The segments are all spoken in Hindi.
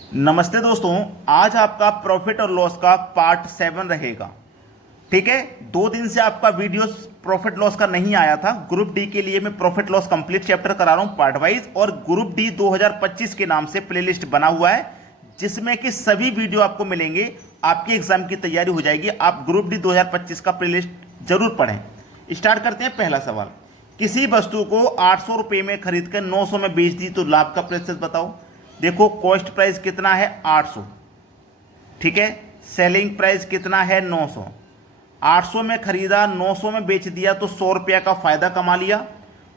नमस्ते दोस्तों, आज आपका प्रॉफिट और लॉस का पार्ट 7 रहेगा। ठीक है, 2 दिन से आपका वीडियो प्रॉफिट लॉस का नहीं आया था। ग्रुप डी के लिए मैं प्रॉफिट लॉस कंप्लीट चैप्टर करा रहा हूं पार्ट वाइज, और ग्रुप डी 2025 के नाम से प्लेलिस्ट बना हुआ है जिसमें कि सभी वीडियो आपको मिलेंगे। आपकी एग्जाम की तैयारी हो जाएगी। आप ग्रुप डी 2025 का प्लेलिस्ट जरूर पढ़ें। स्टार्ट करते हैं। पहला सवाल, किसी वस्तु को 800 रुपये में खरीद कर 900 में बेच दी तो लाभ का प्रतिशत बताओ। देखो, कॉस्ट प्राइस कितना है 800, ठीक है। सेलिंग प्राइस कितना है 900। 800 में खरीदा, 900 में बेच दिया तो 100 रुपया का फायदा कमा लिया।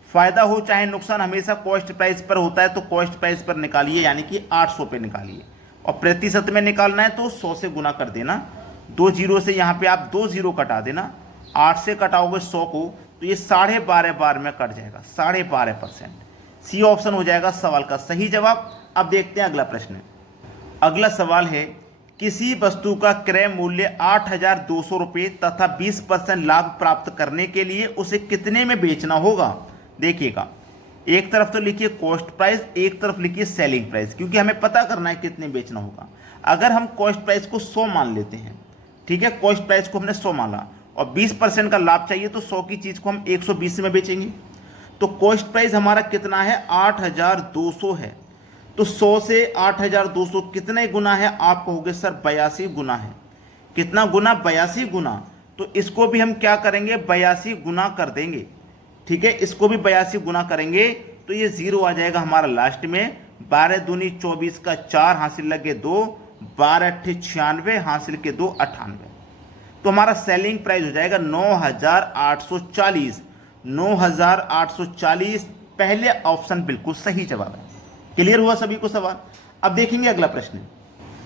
फायदा हो चाहे नुकसान, हमेशा कॉस्ट प्राइस पर होता है, तो कॉस्ट प्राइस पर निकालिए, यानी कि 800 पे निकालिए। और प्रतिशत में निकालना है तो 100 से गुना कर देना। 2 जीरो से यहाँ पे आप 2 जीरो कटा देना। 8 से कटाओगे 100 को तो ये 12.5 बार में कट जाएगा, 12.5%। सी ऑप्शन हो जाएगा सवाल का सही जवाब। अब देखते हैं अगला प्रश्न। अगला सवाल है, किसी वस्तु का क्रय मूल्य 8,200 रुपये तथा 20% लाभ प्राप्त करने के लिए उसे कितने में बेचना होगा। देखिएगा, एक तरफ तो लिखिए कॉस्ट प्राइस, एक तरफ लिखिए सेलिंग प्राइस, क्योंकि हमें पता करना है कितने बेचना होगा। अगर हम कॉस्ट प्राइस को 100 मान लेते हैं, ठीक है, कॉस्ट प्राइस को हमने 100 माना और 20% का लाभ चाहिए, तो 100 की चीज़ को हम 120 में बेचेंगे। तो कॉस्ट प्राइस हमारा कितना है 8,200 है। तो 100 से 8,200 कितने गुना है, आप कहोगे सर 82 गुना है। कितना गुना, 82 गुना। तो इसको भी हम क्या करेंगे, 82 गुना कर देंगे। ठीक है, इसको भी 82 गुना करेंगे तो ये 0 आ जाएगा हमारा लास्ट में। 12 दूनी 24 का 4 हासिल लगे 2, 12 अट्ठे 96 हासिल के 2 98। तो हमारा सेलिंग प्राइस हो जाएगा 9,840। 9,840 पहले ऑप्शन बिल्कुल सही जवाब है। क्लियर हुआ सभी को सवाल। अब देखेंगे अगला प्रश्न।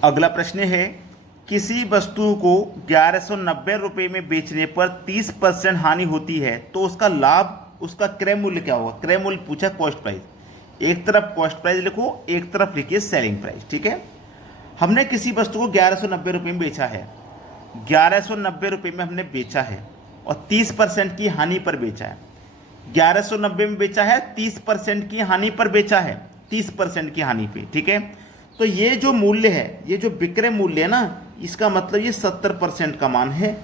अगला प्रश्न है, किसी वस्तु को 1190 रुपये में बेचने पर 30% हानि होती है तो उसका लाभ, उसका क्रय मूल्य क्या होगा। क्रय मूल्य पूछा, कॉस्ट प्राइस। एक तरफ कॉस्ट प्राइस लिखो, एक तरफ लिखिए सेलिंग प्राइस। ठीक है, हमने किसी वस्तु को 1190 रुपये में बेचा है। 1190 रुपये में हमने बेचा है और 30% की हानि पर बेचा है। 1190 में बेचा है, 30% की हानि पर बेचा है, 30% की हानि पे। ठीक है, तो ये जो मूल्य है, ये जो विक्रय मूल्य है ना, इसका मतलब ये 70% का मान है।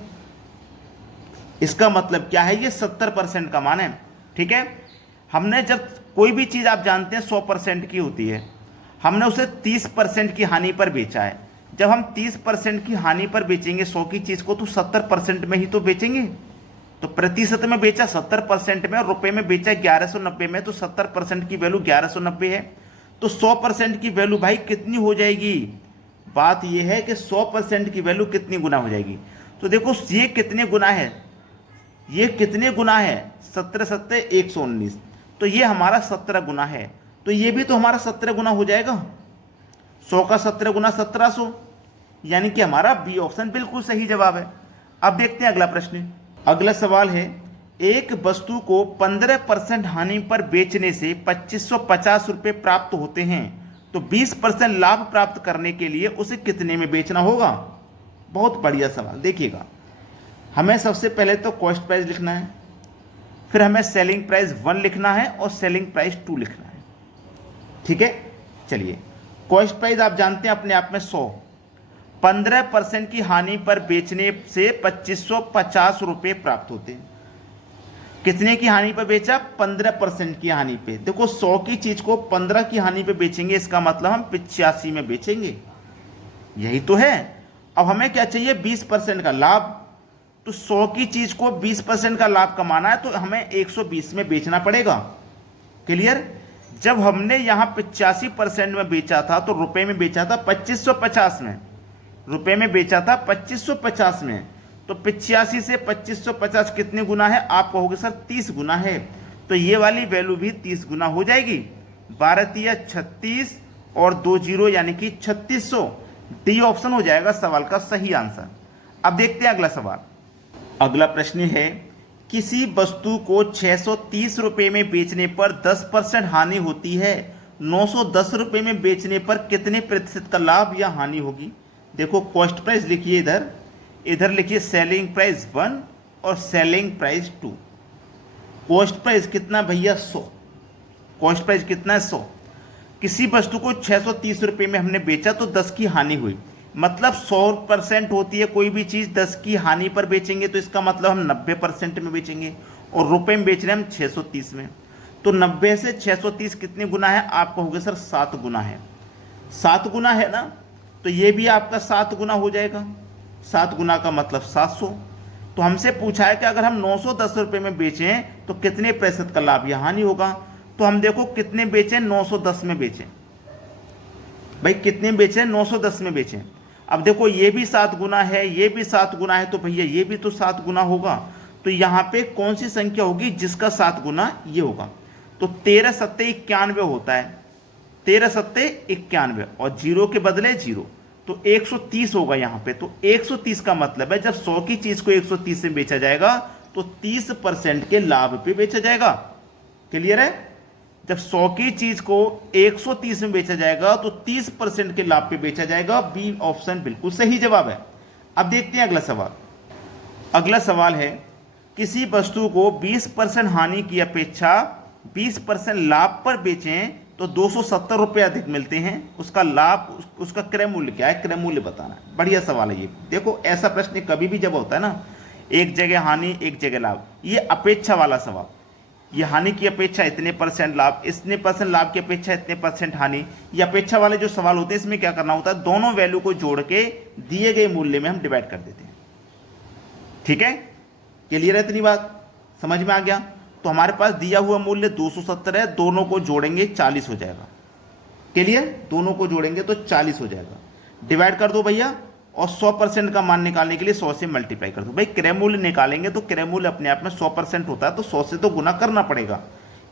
इसका मतलब क्या है, ये 70% का मान है। ठीक है, हमने जब कोई भी चीज़ आप जानते हैं 100% की होती है, हमने उसे 30% की हानि पर बेचा है। जब हम 30% की हानि पर बेचेंगे 100 की चीज़ को, तो 70% में ही तो बेचेंगे। तो प्रतिशत में बेचा 70% में, और रुपए में बेचा 1190 में, तो 70% की वैल्यू 1190 है। तो 100% की वैल्यू भाई कितनी हो जाएगी। बात यह है कि 100% की वैल्यू कितनी गुना हो जाएगी। तो देखो ये कितने गुना है, ये कितने गुना है, 17 सत्ते 119, तो ये हमारा 17 गुना है। तो ये भी तो हमारा 17 गुना हो जाएगा। 100 का 17 गुना 1700, यानी कि हमारा बी ऑप्शन बिल्कुल सही जवाब है। अब देखते हैं अगला प्रश्न। अगला सवाल है, एक वस्तु को 15% हानि पर बेचने से 2550 रुपये प्राप्त होते हैं, तो 20% लाभ प्राप्त करने के लिए उसे कितने में बेचना होगा। बहुत बढ़िया सवाल। देखिएगा, हमें सबसे पहले तो कॉस्ट प्राइस लिखना है, फिर हमें सेलिंग प्राइस 1 लिखना है और सेलिंग प्राइस 2 लिखना है। ठीक है, चलिए, कॉस्ट प्राइस आप जानते हैं अपने आप में 100। 15% की हानि पर बेचने से 2550 रुपये प्राप्त होते हैं। कितने की हानि पर बेचा, 15% की हानि पे। देखो 100 की चीज को 15 की हानि पे बेचेंगे, इसका मतलब हम 85 में बेचेंगे, यही तो है। अब हमें क्या चाहिए, 20% का लाभ। तो 100 की चीज को 20% का लाभ कमाना है तो हमें 120 में बेचना पड़ेगा। क्लियर। जब हमने यहाँ 85% में बेचा था तो रुपए में बेचा था 2550 में, रुपए में बेचा था 2550 में। तो 85 से 2550 कितने गुना है, आप कहोगे सर 30 गुना है। तो ये वाली वैल्यू भी 30 गुना हो जाएगी। 12 तिया 36 और 2 जीरो यानी कि 3600। डी ऑप्शन हो जाएगा सवाल का सही आंसर। अब देखते हैं अगला सवाल। अगला प्रश्न है, किसी वस्तु को 630 रुपये में बेचने पर 10% हानि होती है, 910 रुपये में बेचने पर कितने प्रतिशत का लाभ या हानि होगी। देखो कॉस्ट प्राइस लिखिए, इधर इधर लिखिए सेलिंग प्राइस 1 और सेलिंग प्राइस 2। कॉस्ट प्राइस कितना भैया 100, कॉस्ट प्राइस कितना है 100। किसी वस्तु को 630 रुपये में हमने बेचा तो 10 की हानि हुई, मतलब 100% होती है कोई भी चीज़, 10 की हानि पर बेचेंगे तो इसका मतलब हम 90% में बेचेंगे, और रुपये में बेच रहे हैं हम 630 में। तो 90 से 630 कितने गुना है? आप कहोगे सर 7 गुना है। 7 गुना है ना, तो ये भी आपका 7 गुना हो जाएगा। 7 गुना का मतलब 700। तो हमसे पूछा है कि अगर हम 910 रुपये में बेचें तो कितने प्रतिशत का लाभ या हानि होगा। तो हम देखो कितने बेचें, 910 में बेचें। भाई कितने बेचें? 910 में बेचें। अब देखो ये भी 7 गुना है, ये भी 7 गुना है, तो भैया ये भी तो 7 गुना होगा। तो यहाँ पे कौन सी संख्या होगी जिसका 7 गुना ये होगा? तो 13 सत्ते 91 होता है, 13 सत्ते 91, और जीरो के बदले जीरो, तो 130 होगा यहाँ पे। तो 130 का मतलब है जब 100 की चीज को 130 में बेचा जाएगा तो 30% के लाभ पे बेचा जाएगा। क्लियर है? जब 100 की चीज को 130 में बेचा जाएगा तो 30% के लाभ पे बेचा जाएगा। बी ऑप्शन बिल्कुल सही जवाब है। अब देखते हैं अगला सवाल। अगला सवाल है, किसी वस्तु को 20% हानि की अपेक्षा 20% लाभ पर बेचें तो 270 रुपये अधिक मिलते हैं, उसका लाभ, उसका क्रय मूल्य क्या है? क्रय मूल्य बताना है। बढ़िया सवाल है ये। देखो ऐसा प्रश्न कभी भी जब होता है ना, एक जगह हानि एक जगह लाभ, ये अपेक्षा वाला सवाल, ये हानि की अपेक्षा इतने % लाभ, इतने % लाभ की अपेक्षा इतने % हानि, ये अपेक्षा वाले जो सवाल होते हैं इसमें क्या करना होता है? दोनों वैल्यू को जोड़ के दिए गए मूल्य में हम डिवाइड कर देते हैं। ठीक है? क्लियर है? इतनी बात समझ में आ गया? तो हमारे पास दिया हुआ मूल्य 270 है, दोनों को जोड़ेंगे 40 हो जाएगा। क्लियर? दोनों को जोड़ेंगे तो 40 हो जाएगा। डिवाइड कर दो भैया, और 100% का मान निकालने के लिए 100 से मल्टीप्लाई कर दो। भाई क्रय मूल्य निकालेंगे तो क्रय मूल्य अपने आप में 100% होता है, तो 100 से तो गुना करना पड़ेगा।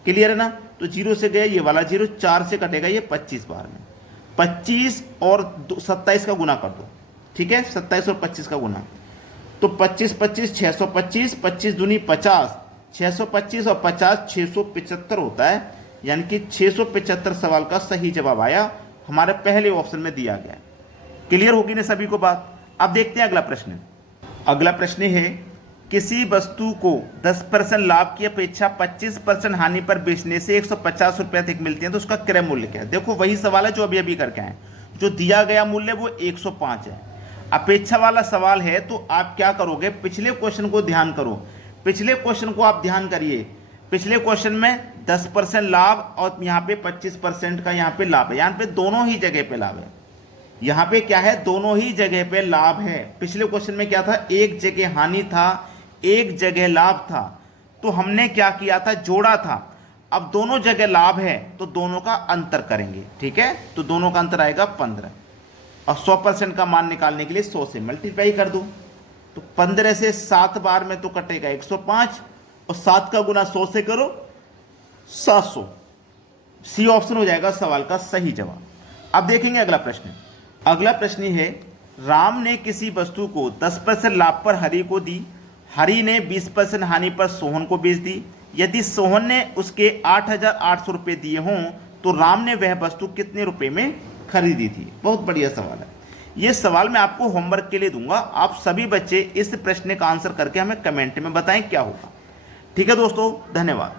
क्लियर है ना? तो 0 से गया ये वाला 0, 4 से कटेगा ये 25 बार में, 25 और 27 का गुना कर दो। ठीक है? 27 और 25 का गुना, तो 25 25 625, 25 दूनी 50, 625 और 50 675 होता है, यानी कि 675 सवाल का सही जवाब आया, हमारे पहले ऑप्शन में दिया गया। क्लियर होगी ना सभी को बात? अब देखते हैं अगला प्रश्न। अगला प्रश्न है, किसी वस्तु को 10% लाभ की अपेक्षा 25% हानि पर बेचने से 150 रुपये अधिक मिलते हैं तो उसका क्रय मूल्य क्या है? देखो वही सवाल है जो अभी अभी करके आए। जो दिया गया मूल्य वो 105 है। अपेक्षा वाला सवाल है, तो आप क्या करोगे? पिछले क्वेश्चन को ध्यान करो, पिछले क्वेश्चन को आप ध्यान करिए। पिछले क्वेश्चन में 10% लाभ और यहाँ पे 25% का यहाँ पे लाभ है, यहाँ पे दोनों ही जगह पे लाभ है। यहाँ पे क्या है? दोनों ही जगह पे लाभ है। पिछले क्वेश्चन में क्या था? एक जगह हानि था, एक जगह लाभ था, तो हमने क्या किया था? जोड़ा था। अब दोनों जगह लाभ है तो दोनों का अंतर करेंगे। ठीक है? तो दोनों का अंतर आएगा 15, और 100% का मान निकालने के लिए 100 से मल्टीप्लाई कर दो। तो 15 से 7 बार में तो कटेगा 105, और 7 का गुना 100 से करो 700। सी ऑप्शन हो जाएगा सवाल का सही जवाब। अब देखेंगे अगला प्रश्न। अगला प्रश्न है, राम ने किसी वस्तु को 10% लाभ पर हरि को दी, हरि ने 20% हानि पर सोहन को बेच दी। यदि सोहन ने उसके 8,800 रुपये दिए हों तो राम ने वह वस्तु कितने रुपए में खरीदी थी? बहुत बढ़िया सवाल है। ये सवाल मैं आपको होमवर्क के लिए दूंगा, आप सभी बच्चे इस प्रश्न का आंसर करके हमें कमेंट में बताएं क्या होगा। ठीक है दोस्तों, धन्यवाद।